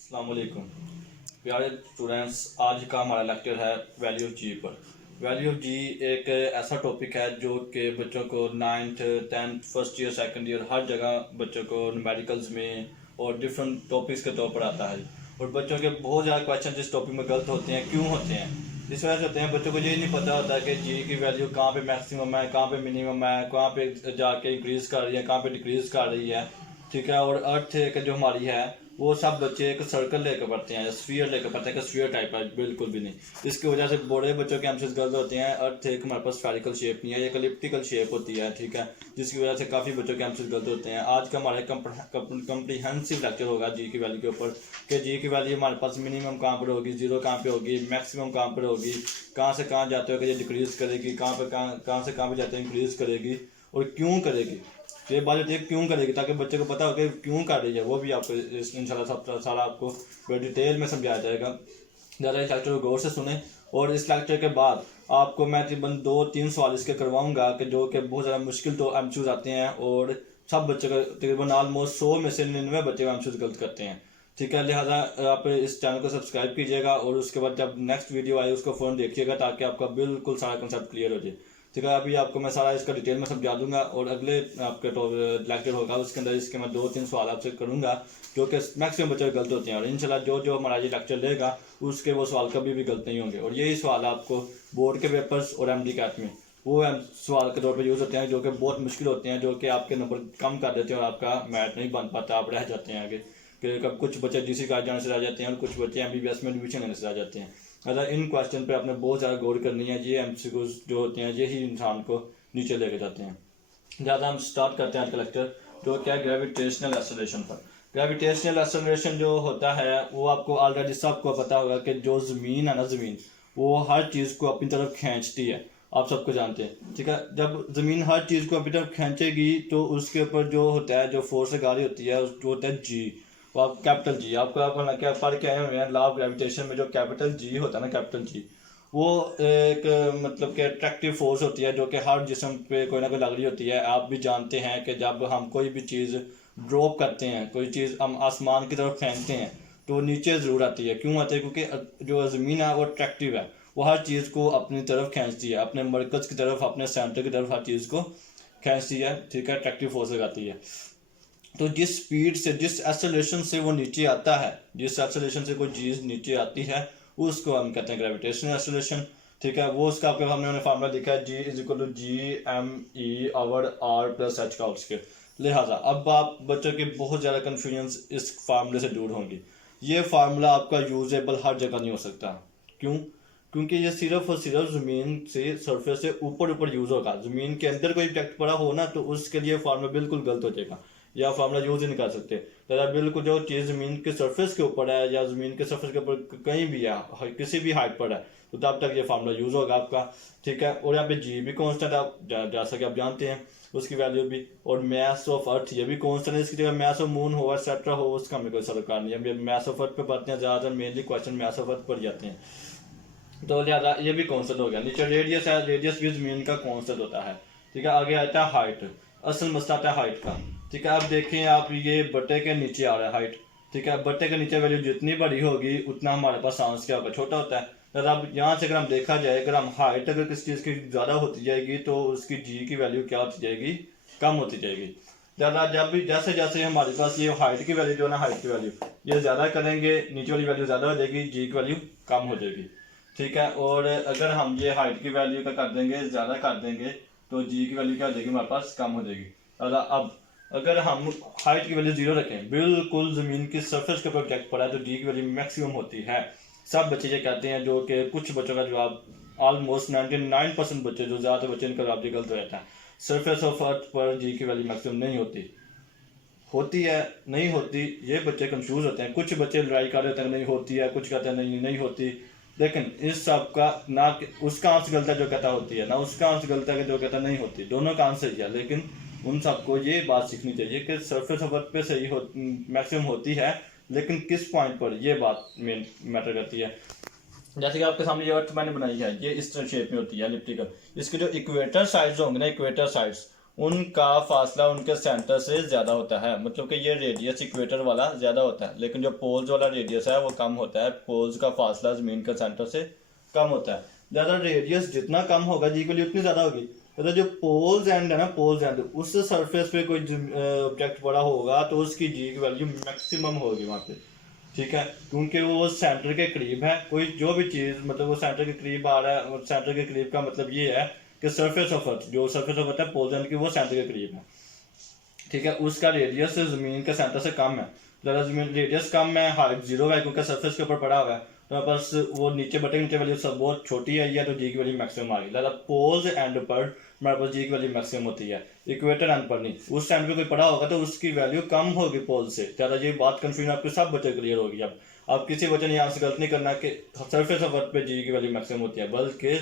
अस्सलाम वालेकुम प्यारे स्टूडेंट्स। आज का हमारा लेक्चर है वैल्यू ऑफ जी पर। वैल्यू ऑफ जी एक ऐसा टॉपिक है जो कि बच्चों को 9th 10th first year second year हर जगह बच्चों को मेडिकल्स में और डिफरेंट टॉपिक्स के तौर पर आता है। और बच्चों के बहुत ज़्यादा क्वेश्चन इस टॉपिक में गलत होते हैं। क्यों होते हैं? इस वजह से होते हैं बच्चों को ये नहीं पता होता कि जी की वैल्यू कहाँ पे मैक्सिमम है, कहाँ पे मिनिमम है, कहाँ पे जाके इंक्रीज कर रही है, कहाँ पे डिक्रीज कर रही है। ठीक है। और अर्थ एक जो हमारी है वो सब बच्चे एक सर्कल लेकर पढ़ते हैं, स्फीयर लेकर पढ़ते हैं कि स्फीयर टाइप है, बिल्कुल भी नहीं। इसकी वजह से बड़े बच्चों के आंसर्स गलत होते हैं। अर्थ एक हमारे पास स्फेरिकल शेप नहीं है, एक एलिप्टिकल शेप होती है। ठीक है। जिसकी वजह से काफ़ी बच्चों के आंसर्स गलत होते हैं। आज का हमारा कंप्रीहेंसिव लेक्चर होगा जी की वैल्यू के ऊपर कि जी की वैल्यू हमारे पास मिनिमम कहाँ पर होगी, जीरो कहाँ पे होगी, मैक्सिमम कहाँ पर होगी, कहाँ से कहाँ जाते हो कि ये डिक्रीज करेगी, कहाँ से कहाँ पे जाते हैं इंक्रीज करेगी और क्यों करेगी। तो ये बात होती है क्यों करेगी, ताकि बच्चे को पता हो कि क्यों कर रही है। वो भी आपको इंशाल्लाह सब सारा आपको बड़ी डिटेल में समझाया जाएगा। ज़्यादा इस लेक्चर को गौर से सुने। और इस लेक्चर के बाद आपको मैं तकरीबन 2-3 सवाल इसके करवाऊंगा कि जो कि बहुत ज़्यादा मुश्किल तो एमसीक्यूज आते हैं और सब बच्चे का तकरीबन ऑलमोस्ट 100 में से 99 बच्चे एमसीक्यूज गलत करते हैं। ठीक है। लिहाजा आप इस चैनल को सब्सक्राइब कीजिएगा और उसके बाद जब नेक्स्ट वीडियो आए उसको फ़ौरन देखिएगा ताकि आपका बिल्कुल सारा कंसेप्ट क्लियर हो जाए। ठीक है। अभी आपको मैं सारा इसका डिटेल में समझा दूंगा और अगले आपके लेक्चर होगा उसके अंदर इसके मैं 2-3 सवाल आपसे करूंगा जो कि मैक्सिमम बच्चे गलत होते हैं। और इंशाल्लाह जो जो हमारा ये लेक्चर लेगा उसके वो सवाल कभी भी गलत नहीं होंगे। और यही सवाल आपको बोर्ड के पेपर्स और एमडी कैट में वो सवाल के तौर पर यूज़ होते हैं जो कि बहुत मुश्किल होते हैं, जो कि आपके नंबर कम कर देते हैं और आपका मैथ नहीं बन पाता, आप रह जाते हैं आगे। कि कब कुछ बच्चे जीसी का जाने से रह जाते हैं और कुछ बच्चे एमबीबीएस में एडमिशन लेने से रह जाते हैं। अगर इन क्वेश्चन पे आपने बहुत ज़्यादा गौर करनी है। ये एमसीक्यूज जो होते हैं यही इंसान को नीचे लेके जाते हैं। ज़्यादा हम स्टार्ट करते हैं आज का लेक्चर जो क्या है ग्रेविटेशनल एक्सेलरेशन पर। ग्रेविटेशनल एक्सेलरेशन जो होता है वो आपको ऑलरेडी सबको पता होगा कि जो ज़मीन है ना, ज़मीन वो हर चीज़ को अपनी तरफ खींचती है, आप सबको जानते हैं। ठीक है। जब ज़मीन हर चीज़ को अपनी तरफ खींचेगी तो उसके ऊपर जो होता है जो फोर्स गाड़ी होती है जो होता है जी, वो आप कैपिटल जी आपको क्या पढ़ के आए हुए हैं लॉ ऑफ ग्रेविटेशन में। जो कैपिटल जी होता है ना, कैपिटल जी वो एक मतलब कि अट्रैक्टिव फोर्स होती है जो कि हर जिस्म पे कोई ना कोई लग रही होती है। आप भी जानते हैं कि जब हम कोई भी चीज़ ड्रॉप करते हैं, कोई चीज़ हम आसमान की तरफ फेंकते हैं तो नीचे ज़रूर आती है। क्यों आती है? क्योंकि जो ज़मीन है वो अट्रैक्टिव है, वो हर चीज़ को अपनी तरफ खींचती है, अपने मरकज़ की तरफ, अपने सेंटर की तरफ हर चीज़ को खींचती है। ठीक है। अट्रैक्टिव फोर्स लगाती है। तो जिस स्पीड से, जिस एक्सेलरेशन से वो नीचे आता है, जिस एक्सेलरेशन से कोई चीज़ नीचे आती है उसको हम कहते हैं ग्रेविटेशनल एक्सेलरेशन। ठीक है। वो उसका आपके हमने फार्मूला लिखा है G=GmE/r+h का स्क्वायर। लिहाजा अब आप बच्चों के बहुत ज़्यादा कन्फ्यूजन इस फार्मूले से दूर होंगी। ये फार्मूला आपका यूजेबल हर जगह नहीं हो सकता। क्यों? क्योंकि ये सिर्फ और सिर्फ ज़मीन से सरफेस से ऊपर ऊपर यूज़ होगा। ज़मीन के अंदर कोई इफेक्ट पड़ा हो ना तो उसके लिए फार्मूला बिल्कुल गलत हो जाएगा, या फार्मूला यूज़ ही नहीं कर सकते। तो बिल्कुल जो चीज़ ज़मीन के सरफेस के ऊपर है या ज़मीन के सरफेस के ऊपर कहीं भी है, किसी भी हाइट पर है, तो तब तक ये फार्मूला यूज़ होगा आपका। ठीक है। और यहाँ पे जी भी कॉन्स्टेंट आप जैसा कि आप जानते हैं उसकी वैल्यू भी। और मैस ऑफ अर्थ ये भी कॉन्स्टेंट है। इसकी जगह मैस ऑफ मून हो एक्सेट्रा हो उसका हमें कोई सरोकार नहीं है। मैस ऑफ अर्थ पे पढ़ते हैं ज़्यादातर, mainly question mass of earth पर जाते हैं। तो लिहाजा ये भी कॉन्स्टेंट हो गया। नीचे रेडियस है, रेडियस भी ज़मीन का कॉन्स्टेंट होता है। ठीक है। आगे आता है हाइट। असल मसला आता है हाइट का। ठीक है। अब देखें आप ये बट्टे के नीचे आ रहा है हाइट। ठीक है। बट्टे के नीचे वैल्यू जितनी बड़ी होगी उतना हमारे पास सांस क्या होगा, छोटा होता है। तो अब यहाँ से अगर हम देखा जाए, अगर हम हाइट अगर किसी चीज़ की ज़्यादा होती जाएगी तो उसकी जी की वैल्यू क्या होती जाएगी, कम होती जाएगी। ज़्यादा जब भी जैसे जैसे हमारे पास ये हाइट की वैल्यू जो है ना, हाइट की वैल्यू ये ज़्यादा करेंगे नीचे वाली वैल्यू ज़्यादा हो जाएगी, जी की वैल्यू कम हो जाएगी। ठीक है। और अगर हम ये हाइट की वैल्यू का कर देंगे, ज़्यादा कर देंगे तो जी की वैल्यू क्या हो जाएगी, हमारे पास कम हो जाएगी। अब अगर हम हाइट की वैल्यू 0 रखें, बिल्कुल ज़मीन की सरफेस के ऊपर ऑब्जेक्ट पड़ा है, तो जी की वैल्यू मैक्सिमम होती है। सब बच्चे ये कहते हैं, जो कि कुछ बच्चों का जवाब ऑलमोस्ट 99% बच्चे, जो ज़्यादातर बच्चे इनका जवाब गलत रहता है। सरफेस ऑफ अर्थ पर जी की वैल्यू मैक्सिमम नहीं होती, होती है नहीं होती, ये बच्चे कंफ्यूज होते हैं। कुछ बच्चे लड़ाई कर देते हैं नहीं होती है, कुछ कहते हैं नहीं होती। लेकिन इस सब का ना उसका आंसर गलत है जो कहता होती है, ना उसका आंसर गलत है जो कहता नहीं होती। दोनों का आंसर सही है। लेकिन उन सबको ये बात सीखनी चाहिए कि सरफेस ऑफ अर्थ पे सही मैक्सिमम होती है, लेकिन किस पॉइंट पर ये बात मेन मैटर करती है। जैसे कि आपके सामने ये अर्थ मैंने बनाई है, ये इस तरह शेप में होती है एलिप्टिकल। इसके जो इक्वेटर साइड्स होंगे ना, इक्वेटर साइड्स उनका फासला उनके सेंटर से ज़्यादा होता है, मतलब कि ये रेडियस इक्वेटर वाला ज़्यादा होता है, लेकिन जो पोल्स वाला रेडियस है वो कम होता है। पोल्स का फासला ज़मीन के सेंटर से कम होता है। ज़्यादा रेडियस जितना कम होगा जी की वैल्यू उतनी ज़्यादा होगी। मतलब जो पोल्स एंड है ना, पोल्स एंड उस सरफेस पे कोई ऑब्जेक्ट पड़ा होगा तो उसकी जी की वैल्यू मैक्सिमम होगी वहाँ पे, ठीक है, क्योंकि वो सेंटर के करीब है। कोई जो भी चीज़ मतलब वो सेंटर के करीब आ रहा है, और सेंटर के करीब का मतलब ये है कि सरफेस ऑफ अर्थ, जो सरफेस ऑफ अर्थ है पोल्स एंड की, वो सेंटर के करीब है, ठीक है। उसका रेडियस ज़मीन के सेंटर से कम है। ज़्यादा ज़मीन रेडियस कम है, हाइट जीरो है क्योंकि सरफेस के ऊपर पड़ा हुआ है, तो बस वो नीचे बटे नीचे वैल्यू सब बहुत छोटी है, या तो जी की वैल्यू मैक्सिमम आ गई। ज़्यादा पोल्स एंड पर हमारे पास जी की वैल्यू मैक्सिमम होती है, इक्वेटर एंड पर नहीं। उस एंड पे कोई पड़ा होगा तो उसकी वैल्यू कम होगी पोल से ज़्यादा। ये बात कन्फ्यूजन आपके सब बच्चे क्लियर होगी। अब किसी बच्चे ने यहाँ से गलत नहीं करना कि सरफेस ऑफ अर्थ पे जी की वैल्यू मैक्सिमम होती है, बल्कि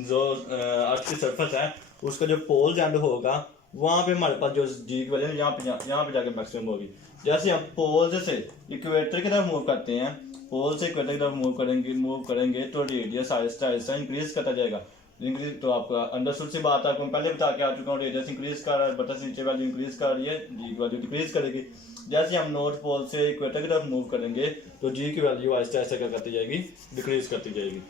जो अर्थ की सरफेस है उसका जो पोल्स एंड होगा वहाँ पे हमारे पास जो जी की वैल्यू यहाँ पे जाके मैक्सिमम होगी। जैसे हम पोल से इक्वेटर की तरफ मूव करते हैं, पोल से इक्वेटर की तरफ मूव करेंगे तो रेडियस आहिस्ता आहिस्ता इंक्रीज करता जाएगा। इंक्रीज तो आपका अंडरस्टूड सी बात है, आपको पहले बता के आ चुका हूँ, रेडियस इंक्रीज कर रहा है, बटा से नीचे वैल्यू इंक्रीज कर रही है, जी की वैल्यू डिक्रीज करेगी। जैसे हम नॉर्थ पोल से इक्वेटर की तरफ मूव करेंगे तो जी की वैल्यू आहिस्ता आहिस्ता क्या करती जाएगी, डिक्रीज करती जाएगी।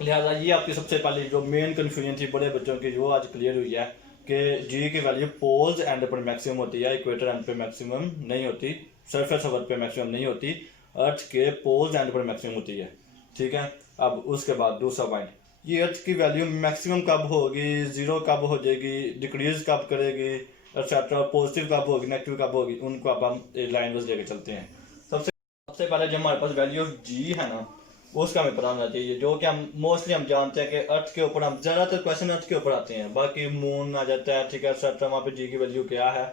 लिहाजा ये आपकी सबसे पहले जो मेन कन्फ्यूजन थी बड़े बच्चों की, वो आज क्लियर हुई है कि जी की वैल्यू पोल्स एंड पर मैक्सिमम होती है, इक्वेटर एंड पे मैक्सिमम नहीं होती, सरफेस ऑफ अर्थ पे मैक्सिमम नहीं होती, अर्थ के पोल्स एंड पर मैक्सिमम होती है, ठीक है। अब उसके बाद दूसरा पॉइंट, ये अर्थ की वैल्यू मैक्सिमम कब होगी, जीरो कब हो जाएगी, डिक्रीज कब करेगी, एक्सेट्रा, पॉजिटिव कब होगी, नेगेटिव कब होगी, उनको अब हम लाइन वाइज लेके चलते हैं। सबसे पहले जो हमारे पास वैल्यू ऑफ जी है ना, उसका हमें पता होना चाहिए, जो कि हम मोस्टली हम जानते हैं कि अर्थ के ऊपर, हम ज़्यादातर क्वेश्चन अर्थ के ऊपर आते हैं, बाकी मून आ जाता है, ठीक है, एक्सेट्रा, वहाँ पे जी की वैल्यू क्या है।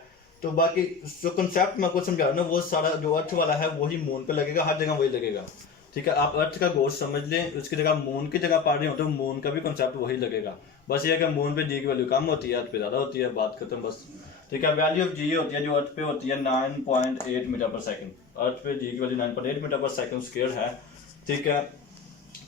तो बाकी जो कंसेप्ट मैं आपको समझा रहा हूँ ना, वो सारा जो अर्थ वाला है वही मून पे लगेगा, हर जगह वही लगेगा, ठीक है। आप अर्थ का गोश्त समझ लें, उसकी जगह मून की जगह पढ़ रहे हो तो मून का भी कंसेप्ट वही लगेगा। बस ये है कि मून पे जी की वैल्यू कम होती है, अर्थ पे ज़्यादा होती है, बात खत्म बस, ठीक है। वैल्यू ऑफ जी होती है जो अर्थ पे होती है 9.8 मीटर पर सेकंड, अर्थ पे जी की वैल्यू 9.8 मीटर पर सेकंड स्क्वायर है, ठीक है।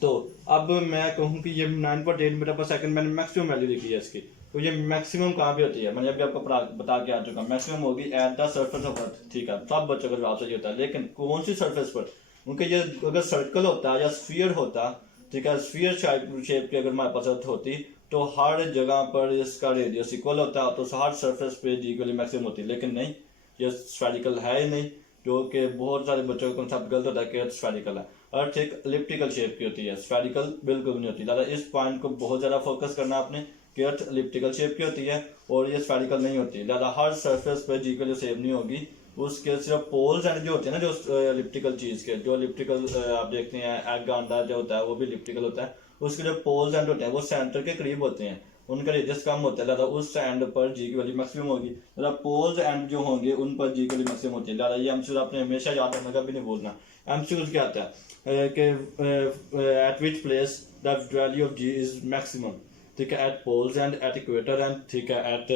तो अब मैं कहूँ कि ये 9.8 मीटर पर सेकंड मैंने मैक्सिमम वैल्यू लिखी है इसकी, तो ये मैक्सिमम कहाँ पे होती है, मैंने अभी आपको बता के आ चुका, मैक्सिमम होगी at the surface of earth, ठीक है। सब बच्चों का जवाब सही होता है, लेकिन कौन सी सर्फेस पर, क्योंकि ये अगर सर्कल होता या स्फीयर होता, ठीक है, स्फीयर शेप की अगर हमारे पास अर्थ होती तो हर जगह पर इसका रेडियस इक्वल होता, तो हर सर्फेस पे जी इक्वली मैक्सिमम होती, लेकिन नहीं, ये स्फेरिकल है ही नहीं, जो कि बहुत सारे बच्चों का कंसेप्ट गलत होता है कि अर्थ स्फेरिकल है। अर्थ एक एलिप्टिकल शेप की होती है, स्फेरिकल बिल्कुल नहीं होती। ज़्यादा इस पॉइंट को बहुत ज़्यादा फोकस करना आपने कि अर्थ एलिप्टिकल शेप की होती है और ये स्फेरिकल नहीं होती। ज़्यादा हर सरफेस पे जी का जो शेप नहीं होगी, उसके सिर्फ पोल्स एंड जो होते हैं ना, जो एलिप्टिकल चीज़ के, जो एलिप्टिकल आप देखते हैं एग अंडा जो होता है वो भी एलिप्टिकल होता है, उसके जो पोल्स एंड होते हैं वो सेंटर के करीब होते हैं, उनका रेडियस कम होता है, ज़्यादा उस एंड पर जी की वैल्यू मैक्सिमम होगी, ज़्यादा पोल्स एंड जो होंगे उन पर जी की वैल्यू मैक्सिमम होती है। ज़्यादा ये एमसीक्यू आपने हमेशा याद रखना, कभी नहीं भूलना। एमसीक्यू क्या आता है कि at which place the value of G is maximum, ठीक है, at poles and at equator and, ठीक है, एट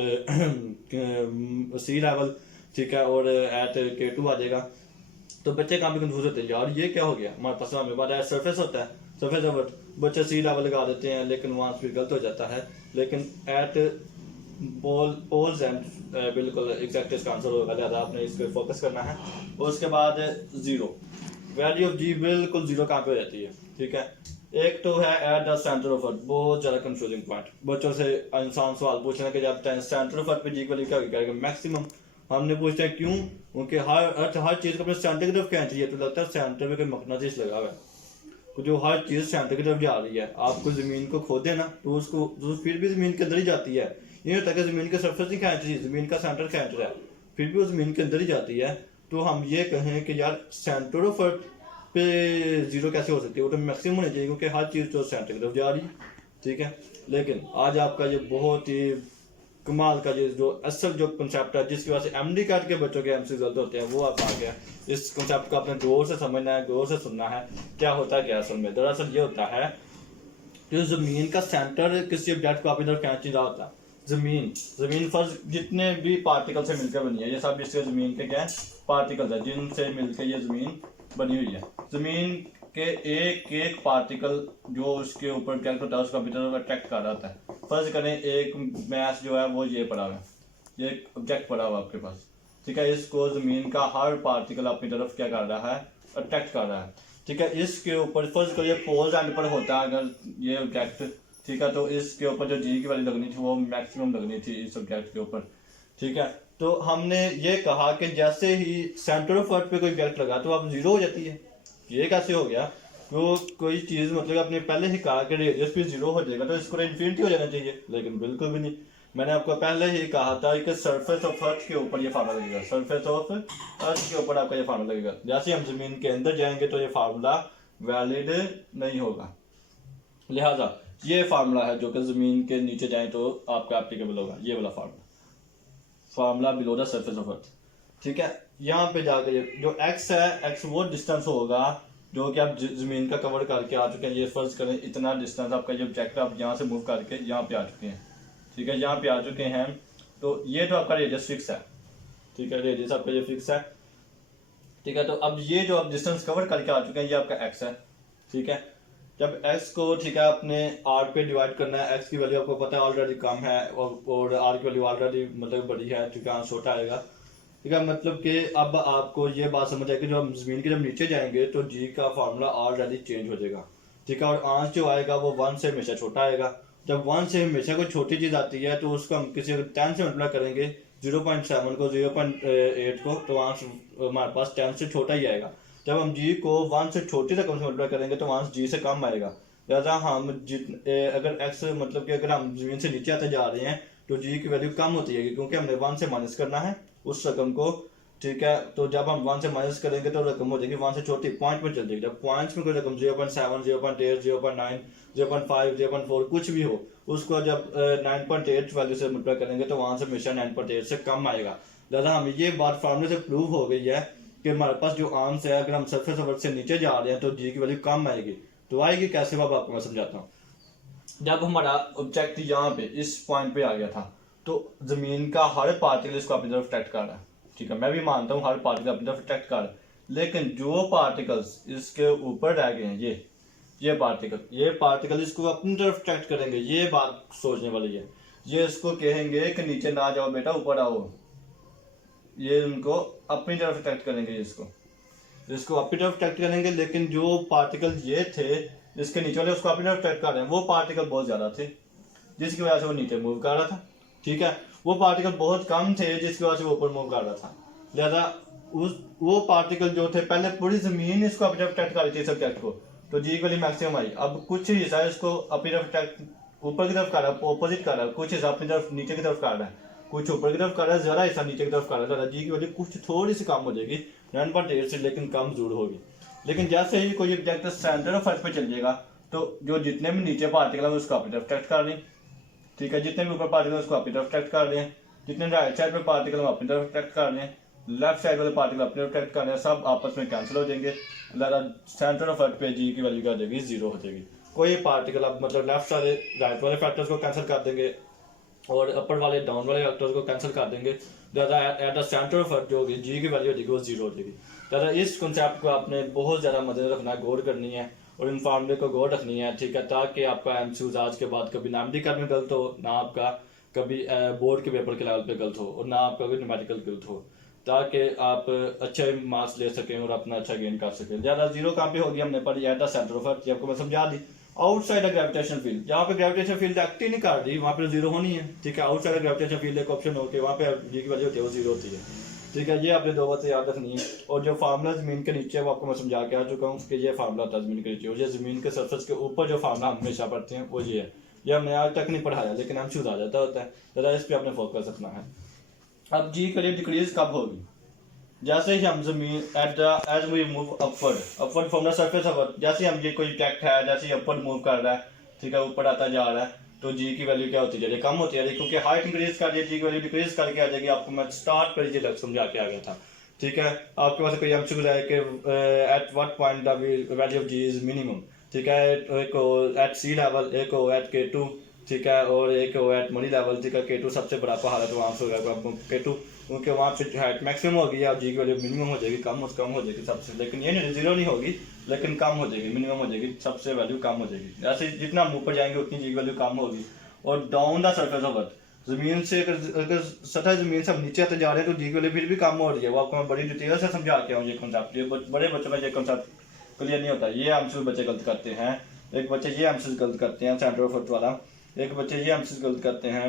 सी लेवल, ठीक है, और एट K2 आ जाएगा। तो बच्चे काफी कंफ्यूज होते हैं, यार ये क्या हो गया, हमारे पास हमें बात सरफेस होता है, सरफेस ऑफ अर्थ, बच्चे सी लेवल लगा देते हैं, लेकिन वहाँ फिर गलत हो जाता है, लेकिन एट पोल्स एंड बिल्कुल एग्जैक्ट इसका आंसर होगा, ज़्यादा आपने इस पर फोकस करना है। उसके बाद जीरो, वैल्यू ऑफ जी बिल्कुल जीरो कहाँ पे हो जाती है, ठीक है। एक तो है at the centre of earth, बहुत ज़्यादा कंफ्यूजिंग पॉइंट, बच्चों से इंसान सवाल पूछना कि जब सेंटर ऑफ अर्थ पे जी की वैल्यू क्या करेगा, मैक्सिमम। हमने पूछते हैं क्यों, क्योंकि हर चीज़ को अपने सेंटर की तरफ खींच रही है, तो लगता है सेंटर में कोई मकनातीस लगा हुआ है, जो हर चीज़ सेंटर की तरफ जा रही है। आपको ज़मीन को खोदे ना तो उसको तो फिर भी ज़मीन के अंदर ही जाती है, ये होता है कि ज़मीन के सरफेस नहीं खींच रही, ज़मीन का सेंटर खींच रहा है, फिर भी वो ज़मीन के अंदर ही जाती है। तो हम ये कहें कि यार सेंटर ऑफ अर्थ पे जीरो कैसे हो सकती है, वो तो मैक्सिमम होनी चाहिए, क्योंकि हर चीज़ तो सेंटर की तरफ जा रही है, ठीक है। लेकिन आज आपका ये बहुत ही कमाल का जो असल जो कंसेप्ट है, जिसकी वजह से एमडी कैट के बच्चों के एमसी गलत होते हैं, वो आप आ गया। इस कंसेप्ट को आपने गौर से समझना है, गौर से सुनना है। क्या होता है क्या असल में, दरअसल ये होता है कि जमीन का सेंटर किसी ऑब्जेक्ट को आप इधर खींच नहीं रहा होता। जमीन फर्ज जितने भी पार्टिकल से मिलकर बनी है, ये सब इसके जमीन के क्या है, पार्टिकल्स है, जिनसे मिलकर ये जमीन बनी हुई है। जमीन के एक एक पार्टिकल जो उसके ऊपर क्या होता है, उसका कंप्यूटर अट्रैक्ट कर रहा होता है। फर्ज करें एक मैस जो है वो ये पड़ा हुआ है, ये एक ऑब्जेक्ट पड़ा हुआ आपके पास, ठीक है, इसको जमीन का हर पार्टिकल अपनी तरफ क्या कर रहा है, अट्रैक्ट कर रहा है, ठीक है। इसके ऊपर फर्स्ट को ये पोल एंड पर होता है अगर ये ऑब्जेक्ट, ठीक है, तो इसके ऊपर जो जी की वैल्यू लगनी थी वो मैक्सिमम लगनी थी इस ऑब्जेक्ट के ऊपर, ठीक है। तो हमने ये कहा कि जैसे ही सेंटर ऑफ अर्थ पे कोई ऑब्जेक्ट लगा तो अब जीरो हो जाती है। ये कैसे हो गया? तो कोई चीज मतलब आपने पहले ही कहा कि रेडियस भी जीरो हो जाएगा तो इसको इन्फिनिटी हो जाना चाहिए, लेकिन बिल्कुल भी नहीं। मैंने आपको पहले ही कहा था कि सरफेस ऑफ अर्थ के ऊपर ये फार्मूला लगेगा, सरफेस ऑफ अर्थ के ऊपर आपका ये फार्मूला लगेगा। जैसे हम जमीन के अंदर जाएंगे तो ये फार्मूला वैलिड नहीं होगा। लिहाजा ये फार्मूला है जो कि जमीन के नीचे जाए तो आपका एप्लीकेबल होगा, ये वाला formula below the surface of अर्थ, ठीक है। यहाँ पे जाकर जो एक्स है, एक्स वो डिस्टेंस होगा जो कि आप जमीन का कवर करके आ चुके हैं। ये फर्ज करें इतना डिस्टेंस आपका ये ऑब्जेक्ट आप यहाँ से मूव करके यहाँ पे आ चुके हैं, ठीक है, यहाँ पे आ चुके हैं। तो ये तो आपका रेडियस फिक्स है, ठीक है, रेडियस आपका ये फिक्स है, ठीक है। तो अब ये जो आप डिस्टेंस कवर करके आ चुके हैं ये आपका एक्स है, ठीक है। जब x को, ठीक है, आपने r पे डिवाइड करना है, x की वैल्यू आपको पता है ऑलरेडी कम है और r की वैल्यू ऑलरेडी मतलब बड़ी है, ठीक है, छोटा आएगा, ठीक है। मतलब कि अब आपको ये बात समझ आएगी जो हम जमीन के जब नीचे जाएंगे तो g का फार्मूला ऑलरेडी चेंज हो जाएगा, ठीक है। और आंच जो आएगा वो 1 से हमेशा छोटा आएगा। जब 1 से हमेशा कोई छोटी चीज़ आती है तो उसको हम किसी 10 से मल्टीप्लाई करेंगे, 0.7 को 0.8 को, तो आंच हमारे पास 10 से छोटा ही आएगा। जब हम जी को 1 से छोटी रकम से मल्टीप्लाई करेंगे तो वहाँ जी से कम आएगा। लिहाजा हम अगर एक्स मतलब कि अगर हम जमीन से नीचे आते जा रहे हैं तो जी की वैल्यू कम होती है क्योंकि हमने 1 से माइनस करना है उस रकम को, ठीक है। तो जब हम 1 से माइनस करेंगे तो रकम हो जाएगी 1 से छोटी, पॉइंट में चल जाएगी। जब पॉइंट्स में कोई रकम 0.7, 0.8, 0.9, 0.5, 0.4 कुछ भी हो, उसको जब 9.8 वैल्यू से मल्टीप्लाई करेंगे तो वहाँ से हमेशा 9.8 से कम आएगा। लिहाजा हमें ये बात फार्मूले से प्रूव हो गई है कि हमारे पास जो आर्म्स है अगर हम सरफेस ऑफ अर्थ से नीचे जा रहे हैं तो जी की वैल्यू कम आएगी। तो आएगी कैसे, अब आपको मैं समझाता हूँ। जब हमारा ऑब्जेक्ट यहाँ पे इस पॉइंट पे आ गया था तो जमीन का हर पार्टिकल इसको अपनी तरफ अट्रैक्ट कर रहा है, ठीक है, मैं भी मानता हूँ हर पार्टिकल अपनी तरफ अट्रैक्ट कर रहा है। लेकिन जो पार्टिकल्स इसके ऊपर रह गए हैं, ये पार्टिकल इसको अपनी तरफ अट्रैक्ट करेंगे, ये बात सोचने वाली है। ये इसको कहेंगे कि नीचे ना जाओ बेटा ऊपर आओ, ये उनको अपनी तरफ अट्रैक्ट करेंगे, इसको अपनी तरफ अट्रैक्ट करेंगे। लेकिन जो पार्टिकल ये थे इसके नीचे वाले उसको अपनी तरफ अट्रैक्ट कर रहे हैं, वो पार्टिकल बहुत ज्यादा थे जिसकी वजह से वो नीचे मूव कर रहा था, ठीक है। वो पार्टिकल बहुत कम थे जिसकी वजह से वो ऊपर मूव कर रहा था। लिहाजा वो पार्टिकल जो थे पहले पूरी जमीन इसको अपनी तरफ अट्रैक्ट कर रही थी सब्जेक्ट को, तो जी की वैल्यू मैक्सिमम आई। अब कुछ हिस्सा इसको अपनी तरफ अट्रैक्ट ऊपर की तरफ कर रहा है, ऑपोजिट कर रहा है, कुछ हिस्सा अपनी तरफ नीचे की तरफ कर रहा है, कुछ ऊपर की तरफ कर रहा है, जरा हिस्सा नीचे की तरफ कर रहा है। जी की वैल्यू कुछ थोड़ी सी कम हो जाएगी 9.8 से, लेकिन कम जरूर होगी। लेकिन जैसे ही कोई ऑब्जेक्ट सेंटर ऑफ अर्थ पे चल जाएगा तो जो जितने भी नीचे पार्टिकल है उसको अपनी तरफ अट्रैक्ट कर लें, ठीक है, जितने भी ऊपर पार्टिकल उसको अपनी तरफ अट्रैक्ट कर लें, जितने राइट साइड पे पार्टिकल हम अपनी तरफ अट्रैक्ट कर लें, लेफ्ट साइड वाले पार्टिकल अपनी तरफ अट्रैक्ट कर लें, सब आपस में कैंसिल हो जाएंगे। सेंटर ऑफ अर्थ पे जी की वैल्यू क्या हो जाएगी, 0 हो जाएगी। कोई पार्टिकल आप मतलब लेफ्ट वाले राइट वाले फैक्टर्स को कैंसिल कर देंगे और अपर वाले डाउन वाले फैक्टर्स को कैंसिल कर देंगे। ज़्यादा at the centre of earth जो होगी जी की वैल्यू हो जाएगी वो 0 हो जाएगी। ज़्यादा इस कॉन्सेप्ट को आपने बहुत ज़्यादा मदद रखना, गौर करनी है और इन फार्मूले को गौर रखनी है, ठीक है, ताकि आपका एमसीक्यूज आज के बाद कभी ना मेडिकल में गलत हो, ना आपका कभी बोर्ड के पेपर के लेवल पे गलत हो और ना आपका कोई न्यूमेरिकल गलत हो, ताकि आप अच्छे मार्क्स ले सकें और अपना अच्छा गेन कर सकें। ज़्यादा 0 कहाँ पे होगी हमने पढ़ी at the centre of earth, आपको मैं समझा दी। आउटसाइड ग्रेविटेशन फील्ड, जहाँ पे ग्रेविटेशन फील्ड एक्टिव नहीं कर रही वहाँ पे 0 होनी है, ठीक है। आउटसाइड ग्रेविटेशन फील्ड एक ऑप्शन होकर वहाँ पे जी की वैल्यू होती है वो 0 होती है, ठीक है। ये आपने 2 बातें याद रखनी है। और जो फार्मूला जमीन के नीचे वो आपको मैं समझा के आ चुका हूँ कि ये फार्मूला होता है जमीन के नीचे, और ये जमीन के सरफेस के ऊपर जो फार्मूला हम हमेशा पढ़ते हैं वो ये है। ये हमने आज तक नहीं पढ़ाया लेकिन हम आ जाता होता है, ज़रा इस पर आपने फोकस रखना है। अब जी के लिए डिक्रीज कब होगी, जैसे ही हम जमीन as we move upward from the surface of earth, जैसे हम ये कोई ऑब्जेक्ट है जैसे अपवर्ड मूव कर रहा है, ठीक है, ऊपर आता जा रहा है तो जी की वैल्यू क्या होती है, कम होती है, क्योंकि हाइट इंक्रीज कर दिया जी की वैल्यू डिक्रीज करके आ जाएगी। आपको मैं स्टार्ट पर ये समझा के आ गया था, ठीक है। आपके पास कोई एमसीक्यू है कि at what point the value of G is minimum, ठीक है, एक एट सी लेवल, एक एट K2, ठीक है, और एक एट मनी लेवल, ठीक है। K2 सबसे बड़ा पहाड़ है तो वहाँ से होगा K2, क्योंकि वहाँ पे हाइट मैक्सिमम होगी, आप जी की वैल्यू मिनिमम हो जाएगी, कम हो जाएगी सबसे, लेकिन ये नहीं 0 नहीं होगी लेकिन कम हो जाएगी, मिनिमम हो जाएगी, सबसे वैल्यू कम हो जाएगी। ऐसे जितना हम ऊपर जाएंगे उतनी जी की वैल्यू कम होगी। और डाउन द सरफेस ऑफ अर्थ, ज़मीन से अगर सतह ज़मीन से हम नीचे आते जा रहे हैं तो जी की वैल्यू फिर भी कम हो रही है। वो आपको मैं बड़ी डिटेल से समझा के आऊँ ये कॉन्सेप्ट। ये बड़े बच्चों का ये कॉन्सेप्ट क्लियर नहीं होता। ये एमसीक्यू बच्चे गलत करते हैं। एक बच्चे ये एमसीक्यू गलत करते हैं सेंटर ऑफ फुट वाला, एक बच्चे ये एमसीक्यू गलत करते हैं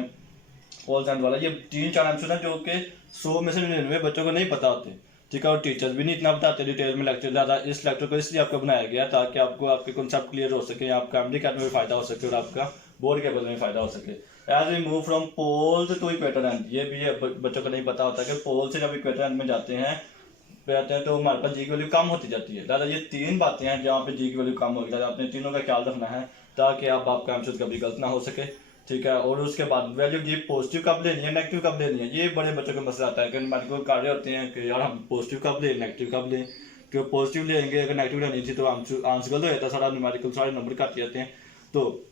ऑल सेंट वाला। ये 3-4 एमसीक्यू हैं जो कि 100 में से 99 बच्चों को नहीं पता होते। ठीक है, और टीचर्स भी नहीं इतना बताते डिटेल में लेक्चर ज़्यादा। इस लेक्चर को इसलिए आपको बनाया गया ताकि आपको आपके कॉन्सेप्ट क्लियर हो सके, आपका एमडी कैट में भी फायदा हो सके और आपका बोर्ड के बदले में फायदा हो सके। As we move from poles to equator and, ये भी बच्चों को नहीं पता होता कि पोल से जब इक्वेटर एंड में जाते हैं तो हमारे पास जी की वैल्यू कम होती जाती है। दादा ये 3 बातें हैं जहाँ पे जी की वैल्यू कम होगी। दादा आपने तीनों का ख्याल रखना है ताकि आपका आंसर कभी गलत ना हो सके। ठीक है, और उसके बाद वैल्यू जी पॉजिटिव कब लेनी है, नेगेटिव कब लेनी है, ये बड़े बच्चों का मसला आता है कि हमारे को कार्य होते हैं कि यार हम पॉजिटिव कब लें नेगेटिव कब लें। क्यों पॉजिटिव लेंगे अगर नेगेटिव लेनी थी तो आंसर गलत हो जाता, सारा न्यूमेरिकल सारे नंबर कट जाते हैं। तो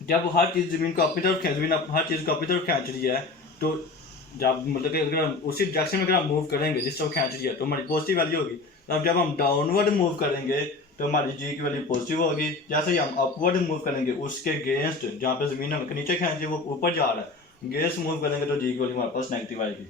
जब हर चीज़ ज़मीन को अपनी तरफ ज़मीन हर चीज़ को अपनी तरफ खींच रही है तो जब मतलब कि अगर हम उसी डायरेक्शन में अगर हम मूव करेंगे जिस तरफ खींच रही है तो हमारी पॉजिटिव वैल्यू होगी। अब जब हम डाउनवर्ड मूव करेंगे तो हमारी जी की वैल्यू पॉजिटिव होगी। जैसे ही हम अपवर्ड मूव करेंगे उसके अगेंस्ट, जहाँ पे ज़मीन हमको नीचे खींच रही है वो ऊपर जा रहा है, अगेंस्ट मूव करेंगे तो जी की वैल्यू हमारे पास नेगेटिव आएगी।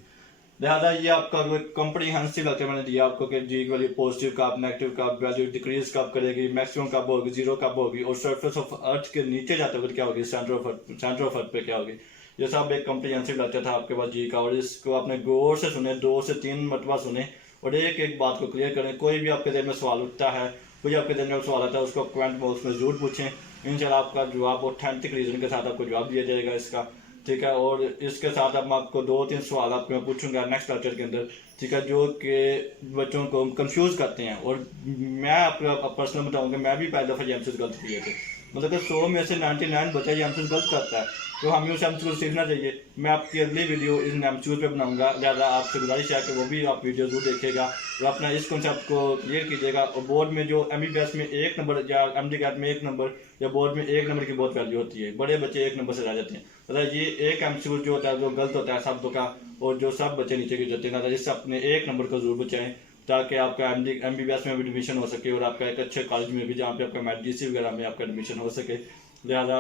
लिहाजा ये आपका कॉम्प्रीहेंसिव लेक्चर मैंने दिया आपको कि जी की वैल्यू पॉजिटिव कब, नेगेटिव कब, वैल्यू डिक्रीज कब करेगी, मैक्सिमम कब होगी, जीरो कब होगी, और सरफेस ऑफ अर्थ के नीचे जाते हुए क्या होगी, सेंटर ऑफ अर्थ पे क्या होगी। ये सब एक कॉम्प्रीहेंसिव लेक्चर था आपके पास जी का, और इसको आपने गौर से सुने, 2 से 3 मरतबा सुने और एक एक बात को क्लियर करें। कोई भी आपके दिल में सवाल उठता है, कोई आपके दिल में सवाल आता है, उसको कमेंट बॉक्स में ज़रूर पूछें। इंशाल्लाह आपका जवाब ऑथेंटिक रीज़न के साथ आपको जवाब दिया जाएगा इसका। ठीक है, और इसके साथ अब मैं आपको 2-3 सवाल आपको मैं पूछूंगा नेक्स्ट लेक्चर के अंदर। ठीक है, जो कि बच्चों को कंफ्यूज करते हैं, और मैं आपको पर्सनल बताऊंगा मैं भी पहले दफ़ा एमसीक्यू गलत किए थे। मतलब कि 100 में से 99 बच्चा ये एमसीक्यू गलत करता है, तो हमें उस एमसीक्यू को सीखना चाहिए। मैं आपकी अगली वीडियो इन एमसीक्यू पे बनाऊंगा, लिहाजा आपसे गुजारिश है कि वो भी आप वीडियो जरूर देखिएगा और अपना इस कॉन्सेप्ट को क्लियर कीजिएगा। और बोर्ड में जो MBBS में 1 नंबर या MD-CAT में 1 नंबर या बोर्ड में 1 नंबर की बहुत वैल्यू होती है, बड़े बच्चे 1 नंबर से रह जाते हैं। मतलब ये एक एमसीक्यू जो होता है वो गलत होता है शब्दों का, और जो सब बच्चे नीचे गिर जाते हैं। जिससे अपने 1 नंबर को जरूर बचाएं ताकि आपका MBBS में भी एडमिशन हो सके और आपका एक अच्छे कॉलेज में भी जहाँ पे आपका GC वगैरह में आपका एडमिशन हो सके। लिहाजा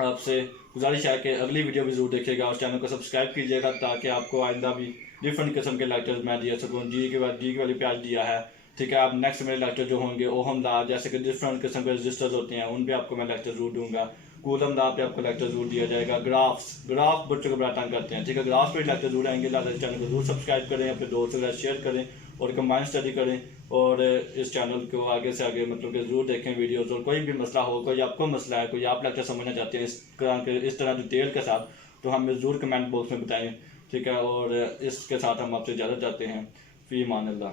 आपसे गुजारिश है कि अगली वीडियो भी जरूर देखिएगा और चैनल को सब्सक्राइब कीजिएगा ताकि आपको आइंदा भी डिफरेंट किस्म के लेक्चर्स मैं दिया सकूँ। जी के वाली प्याज दिया है। ठीक है, आप नेक्स्ट मेरे लेक्चर जो होंगे ओहम ला जैसे कि डिफरेंट किस्म के रजिस्टर्स होते हैं उन पे आपको मैं लेक्चर जरूर दूंगा। कूलम ला पे आपको लेक्चर जरूर दिया जाएगा। ग्राफ बच्चों को बड़ा तंग करते हैं। ठीक है, ग्राफ पे लेक्चर जरूर आएंगे। चैनल को जरूर सब्सक्राइब करें, अपने दोस्तों के साथ शेयर करें और कंबाइन स्टडी करें, और इस चैनल को आगे से आगे मतलब कि जरूर देखें वीडियोस। और कोई भी मसला हो, कोई आपको मसला है, कोई आप लेक्चर समझना चाहते हैं इस तरह डिटेल के साथ, तो हमें ज़रूर कमेंट बॉक्स में बताएं। ठीक है, और इसके साथ हम आपसे इजाज़त चाहते हैं। फ़ी अमान अल्लाह।